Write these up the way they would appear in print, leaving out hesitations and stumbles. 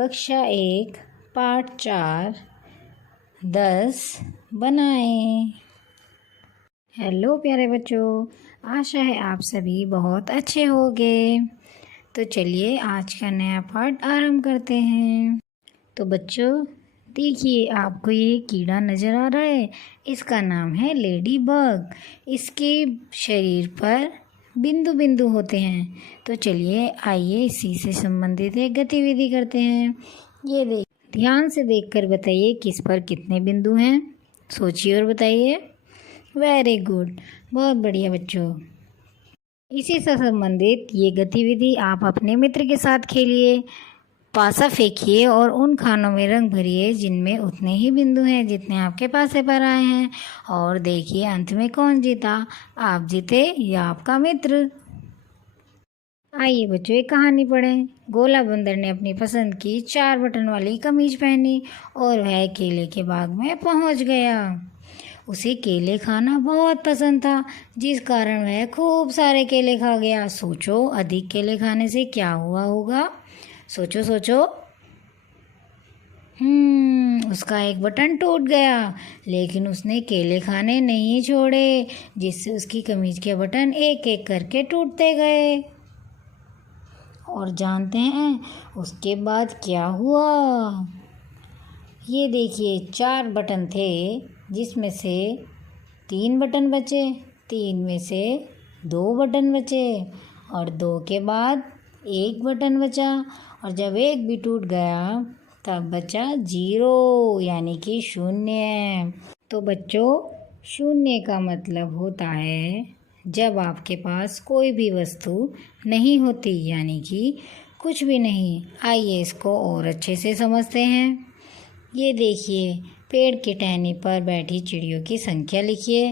कक्षा 1 पाठ 4 10 बनाएं। हेलो प्यारे बच्चों, आशा है आप सभी बहुत अच्छे होंगे। तो चलिए आज का नया पाठ आरंभ करते हैं। तो बच्चों देखिए, आपको ये कीड़ा नज़र आ रहा है, इसका नाम है लेडी बग। इसके शरीर पर बिंदु बिंदु होते हैं। तो चलिए आइए इसी से संबंधित एक गतिविधि करते हैं। ये ध्यान से देखकर बताइए किस पर कितने बिंदु हैं। सोचिए और बताइए। वेरी गुड, बहुत बढ़िया बच्चों। इसी से संबंधित ये गतिविधि आप अपने मित्र के साथ खेलिए। पासा फेंकिए और उन खानों में रंग भरिए जिनमें उतने ही बिंदु हैं जितने आपके पासे पर आए हैं, और देखिए अंत में कौन जीता, आप जीते या आपका मित्र। आइए बच्चों एक कहानी पढ़ें। गोला बंदर ने अपनी पसंद की 4 बटन वाली कमीज पहनी और वह केले के बाग में पहुंच गया। उसे केले खाना बहुत पसंद था, जिस कारण वह खूब सारे केले खा गया। सोचो अधिक केले खाने से क्या हुआ होगा। सोचो सोचो। उसका एक बटन टूट गया, लेकिन उसने केले खाने नहीं छोड़े, जिससे उसकी कमीज के बटन एक एक करके टूटते गए। और जानते हैं उसके बाद क्या हुआ? ये देखिए 4 बटन थे, जिसमें से 3 बटन बचे, 3 में से 2 बटन बचे, और 2 के बाद 1 बटन बचा। और जब 1 भी टूट गया तब बचा 0, यानी कि 0। तो बच्चों 0 का मतलब होता है जब आपके पास कोई भी वस्तु नहीं होती, यानी कि कुछ भी नहीं। आइए इसको और अच्छे से समझते हैं। ये देखिए, पेड़ की टहनी पर बैठी चिड़ियों की संख्या लिखिए।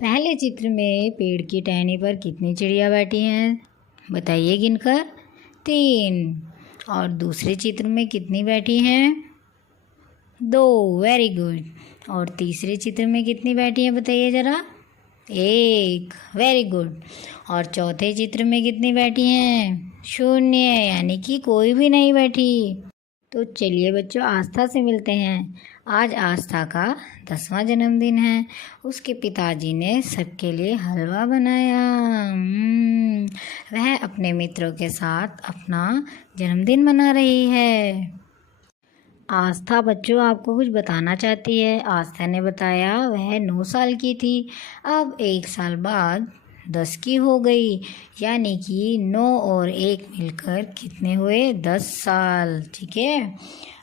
पहले चित्र में पेड़ की टहनी पर कितनी चिड़िया बैठी हैं, बताइए गिनकर। 3। और दूसरे चित्र में कितनी बैठी हैं? 2। Very good. और तीसरे चित्र में कितनी बैठी हैं बताइए ज़रा? 1। Very good. और चौथे चित्र में कितनी बैठी हैं? 0, यानी कि कोई भी नहीं बैठी। तो चलिए बच्चों आस्था से मिलते हैं। आज आस्था का 10वां जन्मदिन है। उसके पिताजी ने सबके लिए हलवा बनाया। वह अपने मित्रों के साथ अपना जन्मदिन मना रही है। आस्था बच्चों आपको कुछ बताना चाहती है। आस्था ने बताया वह 9 साल की थी, अब 1 साल बाद 10 की हो गई, यानी कि 9 और 1 मिलकर कितने हुए? 10 साल। ठीक है,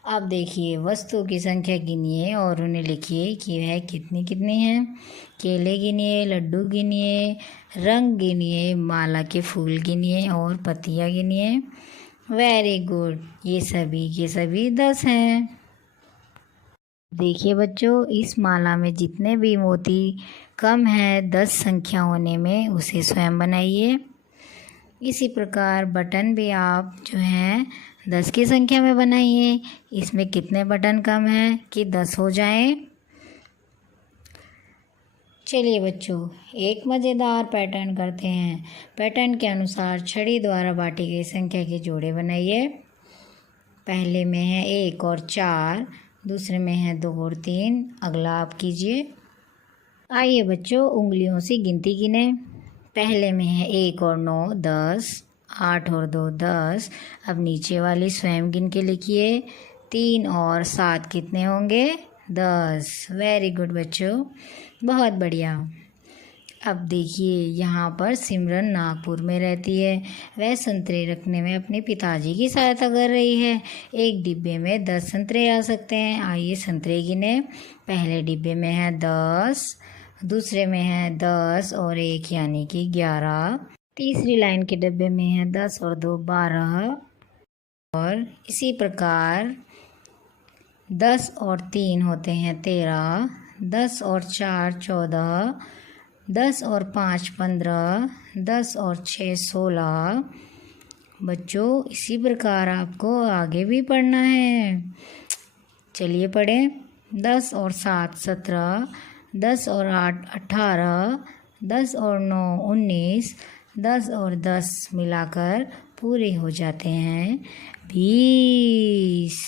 अब देखिए वस्तु की संख्या गिनिए और उन्हें लिखिए कि वह कितनी कितनी हैं। केले गिनिए, लड्डू गिनिए, रंग गिनिए, माला के फूल गिनिए और पत्तियाँ गिनिए। वेरी गुड, ये सभी के सभी 10 हैं। देखिए बच्चों, इस माला में जितने भी मोती कम है 10 संख्या होने में, उसे स्वयं बनाइए। इसी प्रकार बटन भी आप जो हैं 10 की संख्या में बनाइए। इसमें कितने बटन कम हैं कि 10 हो जाएं। चलिए बच्चों एक मज़ेदार पैटर्न करते हैं। पैटर्न के अनुसार छड़ी द्वारा बांटी गई संख्या के जोड़े बनाइए। पहले में है 1 और 4, दूसरे में है 2 और 3। अगला आप कीजिए। आइए बच्चों उंगलियों से गिनती गिने। पहले में है 1 और 9 10, 8 और 2 10। अब नीचे वाली स्वयं गिन के लिखिए। 3 और 7 कितने होंगे? 10। वेरी गुड बच्चों, बहुत बढ़िया। अब देखिए यहाँ पर सिमरन नागपुर में रहती है। वह संतरे रखने में अपने पिताजी की सहायता कर रही है। एक डिब्बे में 10 संतरे आ सकते हैं। आइए संतरे गिने। पहले डिब्बे में है 10, दूसरे में है 10 और 1 यानी कि 11। तीसरी लाइन के डिब्बे में है 10 और 2 12। और इसी प्रकार 10 और 3 होते हैं 13, 10 और 4 14, 10 और 5 15, 10 और 6 16। बच्चों इसी प्रकार आपको आगे भी पढ़ना है। चलिए पढ़ें। 10 और 7 17, 10 और 8 18, 10 और 9 19, 10 और 10 मिलाकर पूरे हो जाते हैं 20।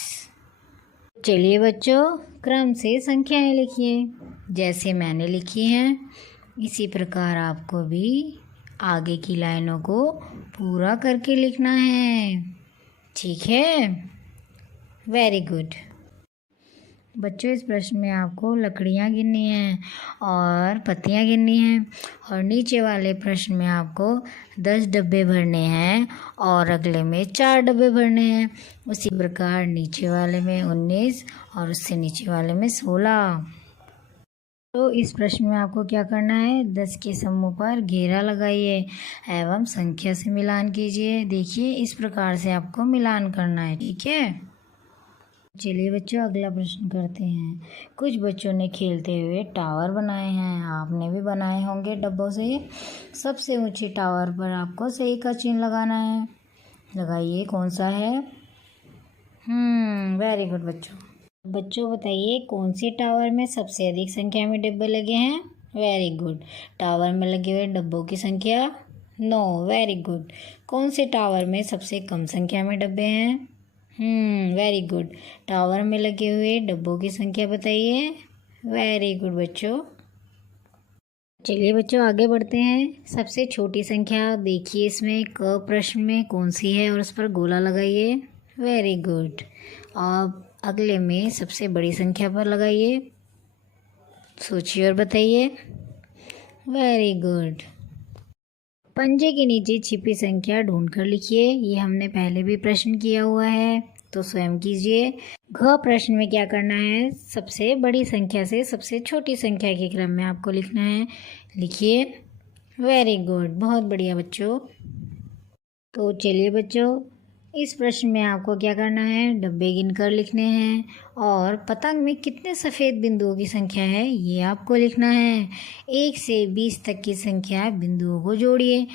चलिए बच्चों, क्रम से संख्याएं लिखिए। जैसे मैंने लिखी हैं इसी प्रकार आपको भी आगे की लाइनों को पूरा करके लिखना है। ठीक है, वेरी गुड। बच्चों, इस प्रश्न में आपको लकड़ियाँ गिननी हैं और पत्तियाँ गिननी हैं, और नीचे वाले प्रश्न में आपको 10 डब्बे भरने हैं और अगले में 4 डब्बे भरने हैं। उसी प्रकार नीचे वाले में 19 और उससे नीचे वाले में 16। तो इस प्रश्न में आपको क्या करना है, 10 के समूह पर घेरा लगाइए एवं संख्या से मिलान कीजिए। देखिए, इस प्रकार से आपको मिलान करना है। ठीक है, चलिए बच्चों, अगला प्रश्न करते हैं। कुछ बच्चों ने खेलते हुए टावर बनाए हैं, आपने भी बनाए होंगे डब्बों से। सबसे ऊंचे टावर पर आपको सही का चिन्ह लगाना है। लगाइए, कौन सा है? वेरी गुड बच्चों। बच्चों बताइए, कौन से टावर में सबसे अधिक संख्या में डिब्बे लगे हैं? Very good. टावर में लगे हुए डब्बों की संख्या 9। Very good. कौन से टावर में सबसे कम संख्या में डब्बे हैं? Very good. टावर में लगे हुए डब्बों की संख्या बताइए। वेरी गुड बच्चों। चलिए बच्चों, आगे बढ़ते हैं। सबसे छोटी संख्या देखिए इसमें क प्रश्न में कौन सी है और उस पर गोला लगाइए। Very good. अब अगले में सबसे बड़ी संख्या पर लगाइए, सोचिए और बताइए। Very good. पंजे के नीचे छिपी संख्या ढूंढकर लिखिए। ये हमने पहले भी प्रश्न किया हुआ है, तो स्वयं कीजिए। घ प्रश्न में क्या करना है, सबसे बड़ी संख्या से सबसे छोटी संख्या के क्रम में आपको लिखना है। लिखिए। वेरी गुड, बहुत बढ़िया बच्चों। तो चलिए बच्चों, इस प्रश्न में आपको क्या करना है, डब्बे गिनकर लिखने हैं और पतंग में कितने सफ़ेद बिंदुओं की संख्या है ये आपको लिखना है। 1 से 20 तक की संख्या बिंदुओं को जोड़िए